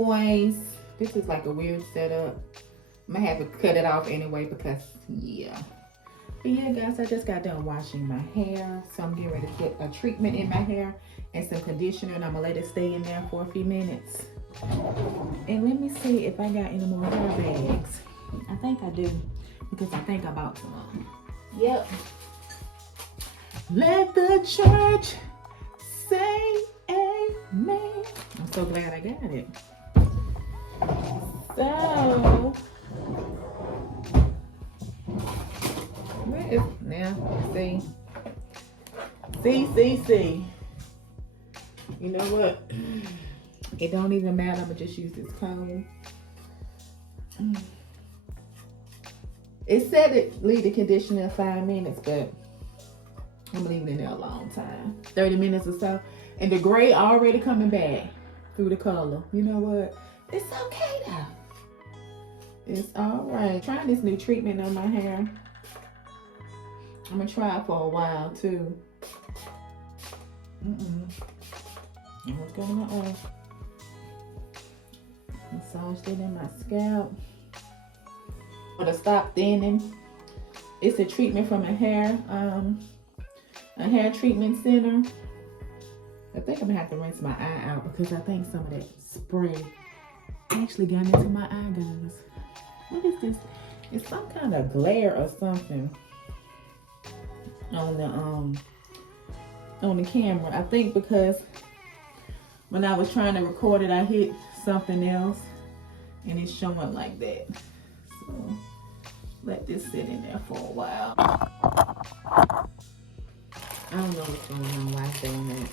toys. This is like a weird setup. I'm gonna have to cut it off anyway because, yeah. But yeah, guys, I just got done washing my hair. So I'm getting ready to put a treatment in my hair and some conditioner, and I'm gonna let it stay in there for a few minutes. And let me see if I got any more hair bags. I think I do, because I think I bought some. Yep. Let the church say amen. I'm so glad I got it. So, where is now? See. You know what? It don't even matter. I'm gonna just use this comb. It said it leave the conditioner in 5 minutes, but I'm leaving it in there a long time, 30 minutes or so. And the gray already coming back through the color. You know what? It's okay though. It's all right. Trying this new treatment on my hair. I'm gonna try it for a while too. What's going on? Massage it in my scalp. For to stop thinning. It's a treatment from a hair treatment center. I think I'm gonna have to rinse my eye out because I think some of that spray actually got into my eye, guys. What is this? It's some kind of glare or something on the camera. I think because when I was trying to record it, I hit something else and it's showing like that. So let this sit in there for a while. I don't know what's going on, why it's doing that.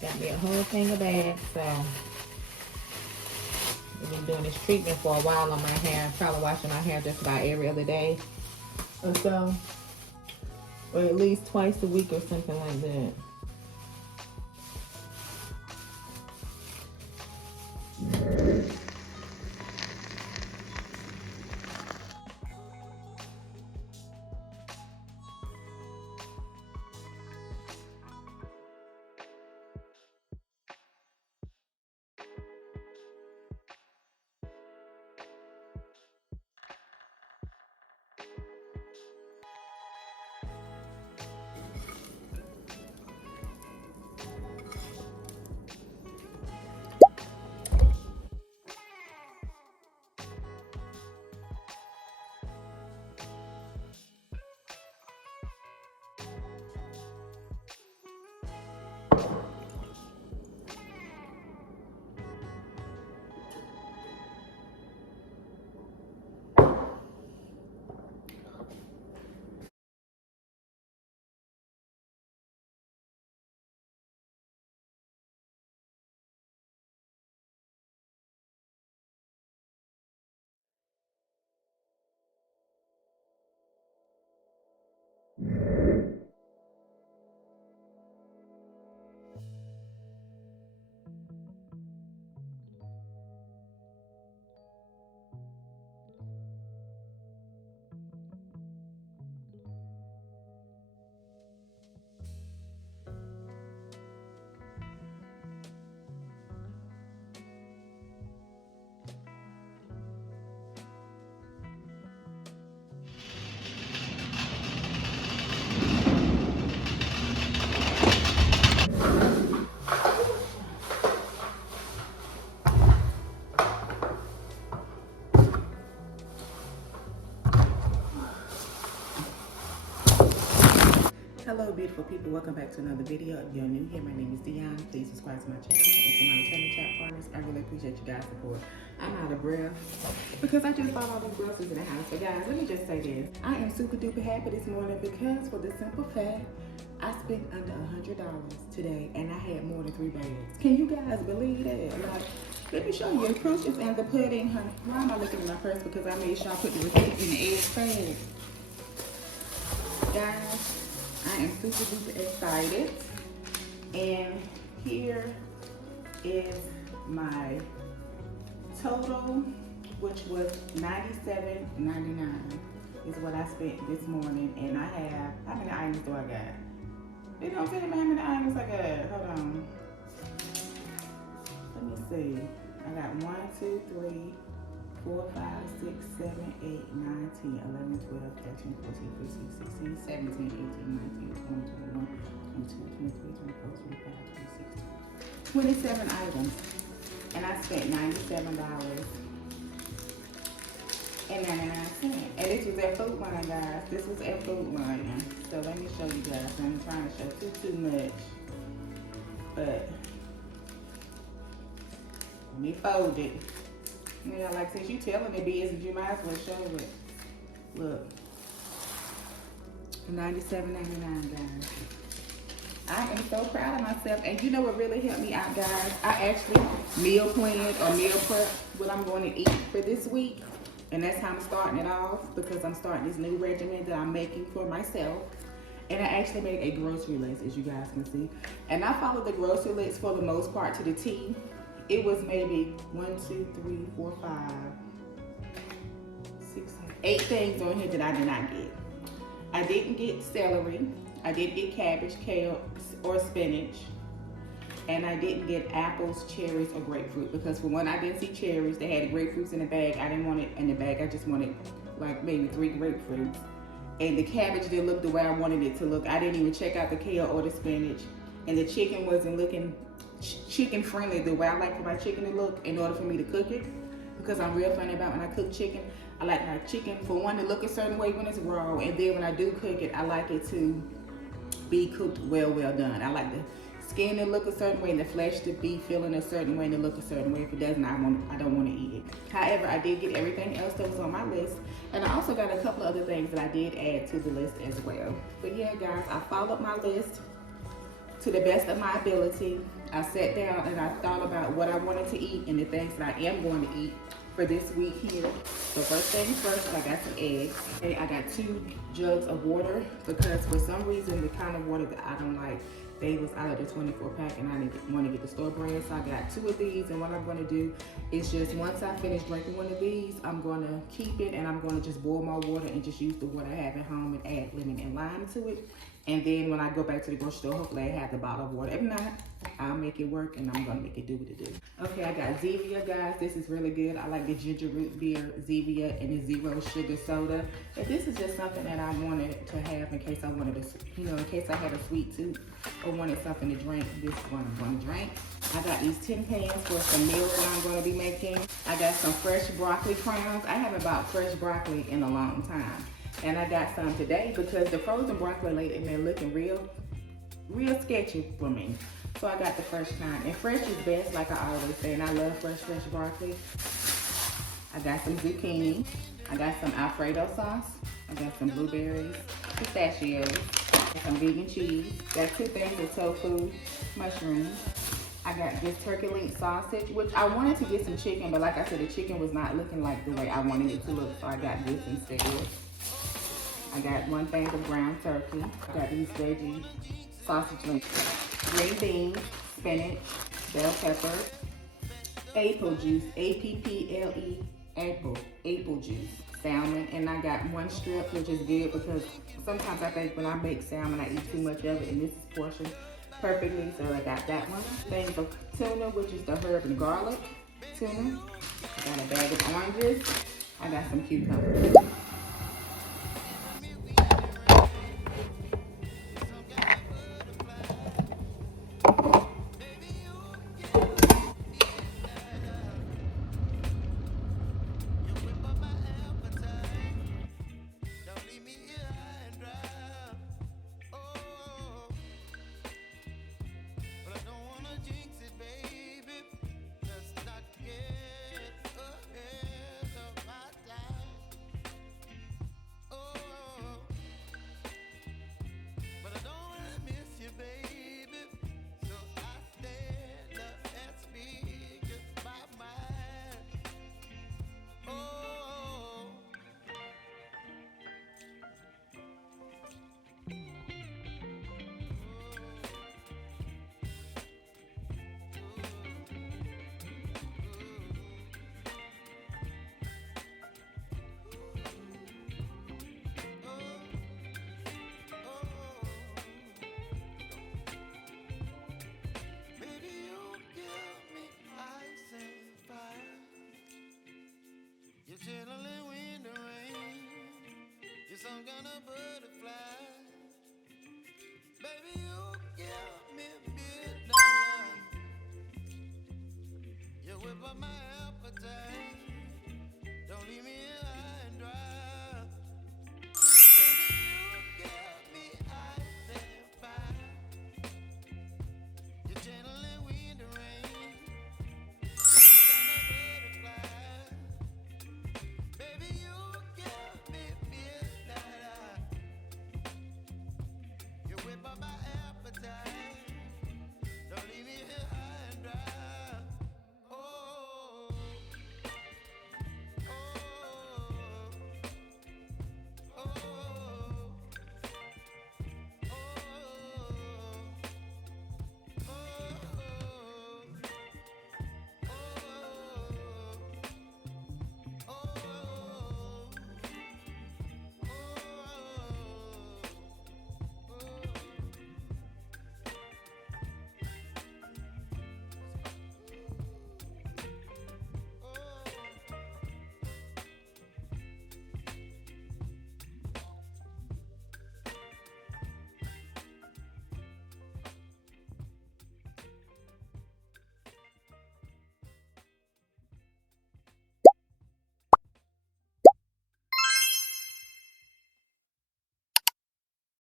Got me a whole thing of bags, so I've been doing this treatment for a while on my hair. I'm probably washing my hair just about every other day or so, or at least twice a week or something like that. Hello beautiful people, welcome back to another video. If you're new here, my name is Dionne. Please subscribe to my channel, and to my returning chat partners, I really appreciate you guys' support. I'm out of breath because I just bought all these groceries in the house. But guys, let me just say this. I am super duper happy this morning because for the simple fact, I spent under $100 today and I had more than 3 bags. Can you guys believe that? Like, let me show you the purchase and the pudding, honey. Why am I looking at my purse? Because I made sure I put the receipt in the egg bag. Guys, I am super duper excited, and here is my total, which was $97.99. is what I spent this morning. And I have, how many items do I got? They don't tell me how many items I got. Hold on. Let me see. I got 1, 2, 3, 4, 5, 6, 7, 8, 9, 10, 11, 12, 13, 14, 15, 16, 17, 18, 19, 20, 21, 22, 23, 24, 25, 26, 27 items. And I spent $97.99. And this was at Food Line, guys. This was at Food Line. So let me show you guys. I'm trying to show too much. But let me fold it. Yeah, like since you telling the business, you might as well show it. Look. $97.99, guys. I am so proud of myself. And you know what really helped me out, guys? I actually meal planned or meal prep what I'm going to eat for this week. And that's how I'm starting it off, because I'm starting this new regimen that I'm making for myself. And I actually made a grocery list, as you guys can see. And I followed the grocery list for the most part to the T. It was maybe 1, 2, 3, 4, 5, 6, 7, 8 things on here that I did not get. I didn't get celery. I didn't get cabbage, kale, or spinach. And I didn't get apples, cherries, or grapefruit, because for one, I didn't see cherries. They had grapefruits in the bag. I didn't want it in the bag. I just wanted like maybe 3 grapefruits. And the cabbage didn't look the way I wanted it to look. I didn't even check out the kale or the spinach. And the chicken wasn't looking chicken friendly the way I like for my chicken to look in order for me to cook it. Because I'm real funny about when I cook chicken. I like my chicken, for one, to look a certain way when it's raw. And then when I do cook it, I like it to be cooked well done. I like the skin to look a certain way and the flesh to be feeling a certain way and to look a certain way. If it doesn't, I don't want to eat it. However, I did get everything else that was on my list. And I also got a couple of other things that I did add to the list as well. But yeah, guys, I followed my list to the best of my ability. I sat down and I thought about what I wanted to eat and the things that I am going to eat for this week here. So first things first, I got some eggs. Okay, I got 2 jugs of water, because for some reason the kind of water that I don't like, they was out of the 24 pack and I didn't want to get the store brand. So I got 2 of these, and what I'm going to do is just once I finish drinking one of these, I'm going to keep it and I'm going to just boil my water and just use the water I have at home and add lemon and lime to it. And then when I go back to the grocery store, hopefully I have the bottle of water. If not, I'll make it work and I'm gonna make it do what it do. Okay, I got Zevia, guys. This is really good. I like the ginger root beer Zevia and the 0 sugar soda. And this is just something that I wanted to have in case I wanted to, in case I had a sweet tooth or wanted something to drink. This is what I'm gonna drink. I got these tin cans for some meals that I'm gonna be making. I got some fresh broccoli crowns. I haven't bought fresh broccoli in a long time. And I got some today because the frozen broccoli lately been looking real sketchy for me. So I got the fresh kind. And fresh is best, like I always say, and I love fresh broccoli. I got some zucchini. I got some Alfredo sauce. I got some blueberries, pistachios, some vegan cheese. Got 2 things of tofu, mushrooms. I got this turkey link sausage, which I wanted to get some chicken, but like I said, the chicken was not looking like the way I wanted it to look, so I got this instead. I got 1 thing of ground turkey. I got these veggie sausage links, green beans, spinach, bell pepper, apple juice, A-P-P-L-E, apple juice, salmon, and I got 1 strip, which is good because sometimes I think when I make salmon, I eat too much of it, and this is portioned perfectly, so I got that one. Thing of tuna, which is the herb and garlic tuna. I got a bag of oranges. I got some cucumbers. some kind of butterfly. Baby, you give me midnight. You whip up my appetite. Don't leave me